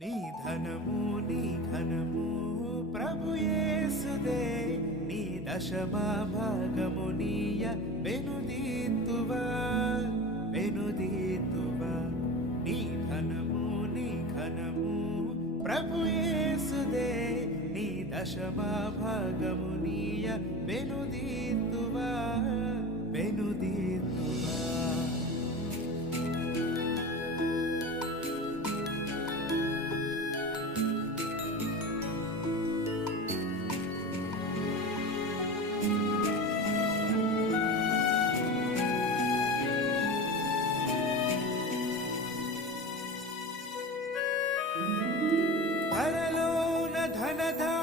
నీ ధనము నీ ఘనము ప్రభు యేసుదే నీ దశమా భాగము నీయ వెనుదీతువా వెనుదీతువా నీ ధనము నీ ఘనము ప్రభు యేసుదే నీ దశమా భాగము నీయ వెనుదీతువా వెనుదీతువా పరలోన ధనధాన్యములు